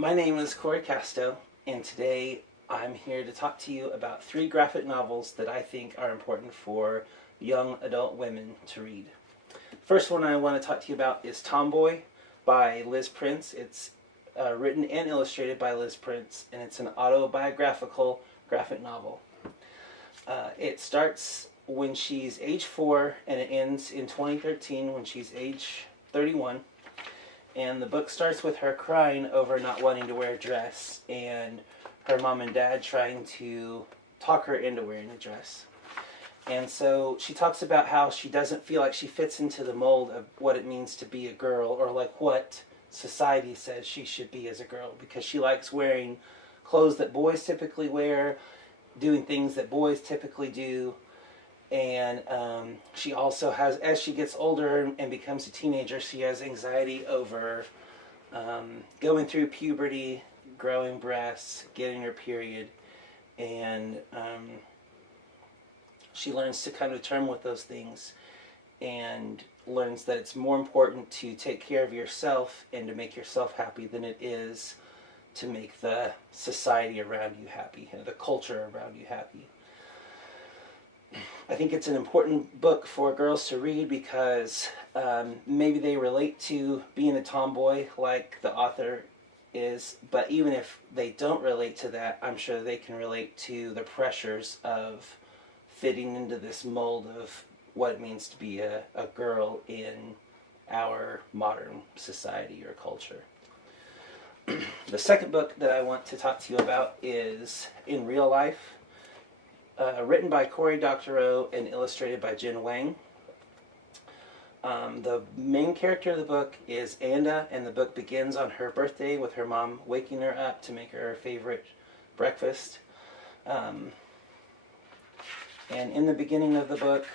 My name is Corey Casto, and today I'm here to talk to you about 3 graphic novels that I think are important for young adult women to read. First one I want to talk to you about is Tomboy by Liz Prince. It's written and illustrated by Liz Prince, and it's an autobiographical graphic novel. It starts when she's age 4 and it ends in 2013 when she's age 31. And the book starts with her crying over not wanting to wear a dress and her mom and dad trying to talk her into wearing a dress. And so she talks about how she doesn't feel like she fits into the mold of what it means to be a girl, or like what society says she should be as a girl, because she likes wearing clothes that boys typically wear, doing things that boys typically do. And she also has, as she gets older and becomes a teenager, she has anxiety over going through puberty, growing breasts, getting her period, and she learns to come to terms with those things and learns that it's more important to take care of yourself and to make yourself happy than it is to make the society around you happy, the culture around you happy. I think it's an important book for girls to read because maybe they relate to being a tomboy like the author is, but even if they don't relate to that, I'm sure they can relate to the pressures of fitting into this mold of what it means to be a girl in our modern society or culture. The second book that I want to talk to you about is In Real Life. Written by Cory Doctorow and illustrated by Jen Wang. The main character of the book is Anda, and the book begins on her birthday with her mom waking her up to make her favorite breakfast. And in the beginning of the book,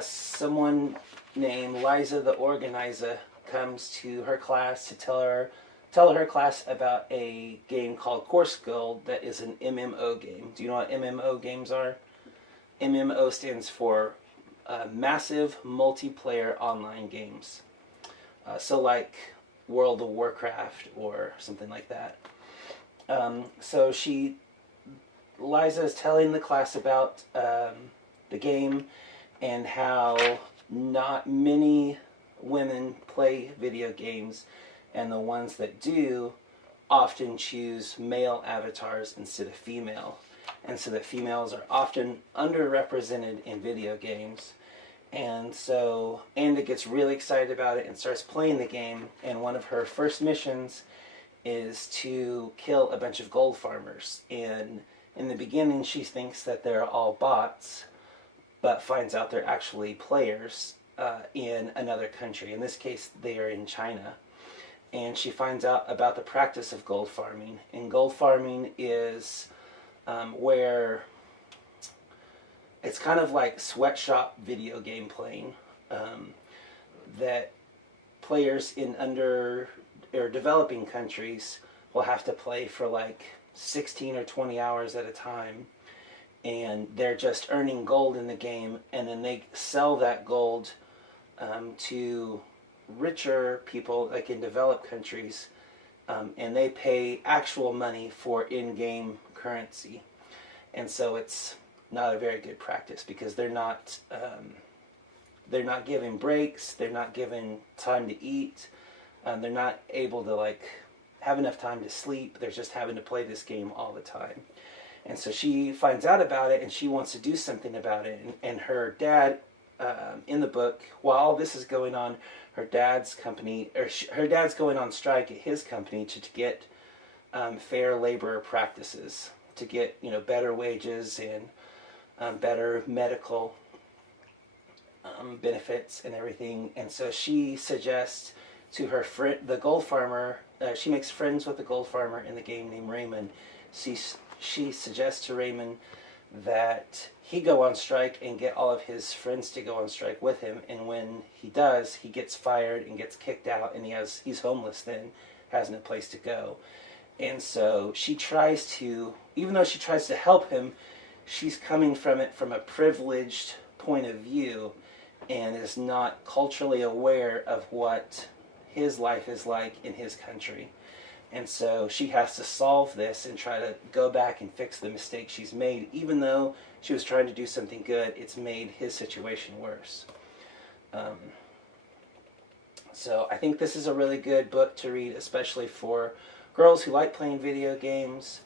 someone named Liza the Organizer comes to her class to tell her class about a game called Course Gold that is an MMO game. Do you know what MMO games are? MMO stands for Massive Multiplayer Online Games. So like World of Warcraft or something like that. So Liza is telling the class about the game and how not many women play video games, and the ones that do often choose male avatars instead of female. And so that females are often underrepresented in video games. And so Anda gets really excited about it and starts playing the game, and one of her first missions is to kill a bunch of gold farmers. And in the beginning she thinks that they're all bots, but finds out they're actually players in another country. In this case they are in China. And she finds out about the practice of gold farming. And gold farming is where it's kind of like sweatshop video game playing, that players in under or developing countries will have to play for like 16 or 20 hours at a time, and they're just earning gold in the game, and then they sell that gold to richer people like in developed countries, and they pay actual money for in-game currency. And so it's not a very good practice because they're not given breaks, they're not given time to eat, they're not able to like have enough time to sleep, they're just having to play this game all the time. And so she finds out about it and she wants to do something about it, and her dad, in the book, while all this is going on, her dad's going on strike at his company to get fair labor practices, to get better wages and better medical benefits and everything. And so she suggests to her friend, the gold farmer, she makes friends with the gold farmer in the game named Raymond. She suggests to Raymond that he go on strike and get all of his friends to go on strike with him, and when he does, he gets fired and gets kicked out, and he's homeless then, has no place to go. And so she tries to, even though she tries to help him, she's coming from it from a privileged point of view and is not culturally aware of what his life is like in his country. And so she has to solve this and try to go back and fix the mistake she's made. Even though she was trying to do something good, it's made his situation worse. So I think this is a really good book to read, especially for girls who like playing video games.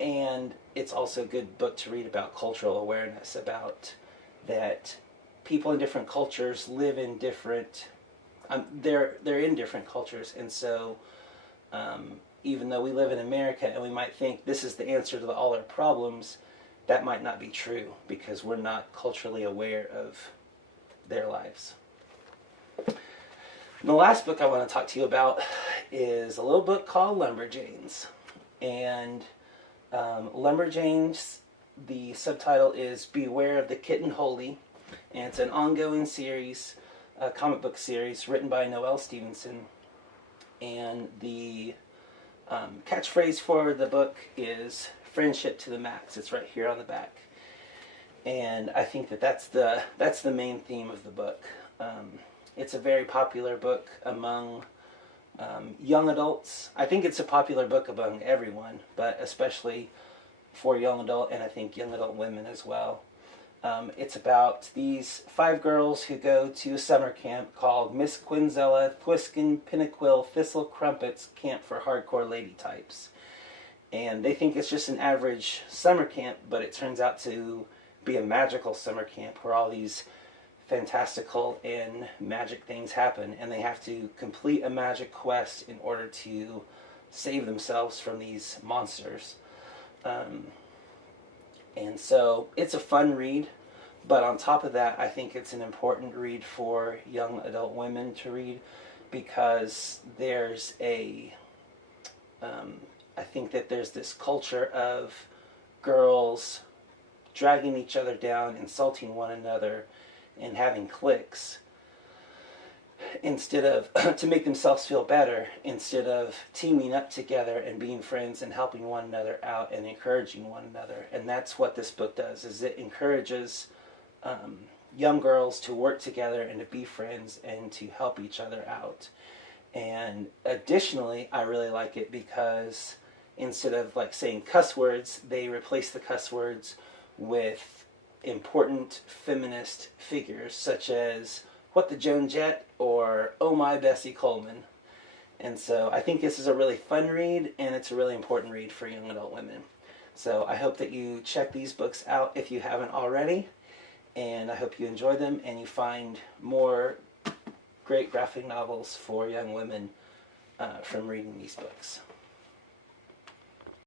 And it's also a good book to read about cultural awareness, about that people in different cultures live in different, they're in different cultures. And so even though we live in America and we might think this is the answer to all our problems, that might not be true because we're not culturally aware of their lives. And the last book I want to talk to you about is a little book called Lumberjanes. And Lumberjanes, the subtitle is Beware of the Kitten Holy. And it's an ongoing series, a comic book series written by Noelle Stevenson. And the catchphrase for the book is friendship to the max. It's right here on the back. And I think that's the main theme of the book. It's a very popular book among young adults. I think it's a popular book among everyone, but especially for young adult, and I think young adult women as well. It's about these 5 girls who go to a summer camp called Miss Quinzella Thwiskin Pinnaquil Thistle Crumpets Camp for Hardcore Lady Types. And they think it's just an average summer camp, but it turns out to be a magical summer camp where all these fantastical and magic things happen, and they have to complete a magic quest in order to save themselves from these monsters. And so it's a fun read, but on top of that, I think it's an important read for young adult women to read because there's I think that there's this culture of girls dragging each other down, insulting one another, and having cliques instead of to make themselves feel better, instead of teaming up together and being friends and helping one another out and encouraging one another. And that's what this book does, is it encourages young girls to work together and to be friends and to help each other out. And additionally, I really like it because instead of like saying cuss words, they replace the cuss words with important feminist figures such as What the Joan Jett or Oh My Bessie Coleman. And so I think this is a really fun read, and it's a really important read for young adult women. So I hope that you check these books out if you haven't already, and I hope you enjoy them and you find more great graphic novels for young women from reading these books.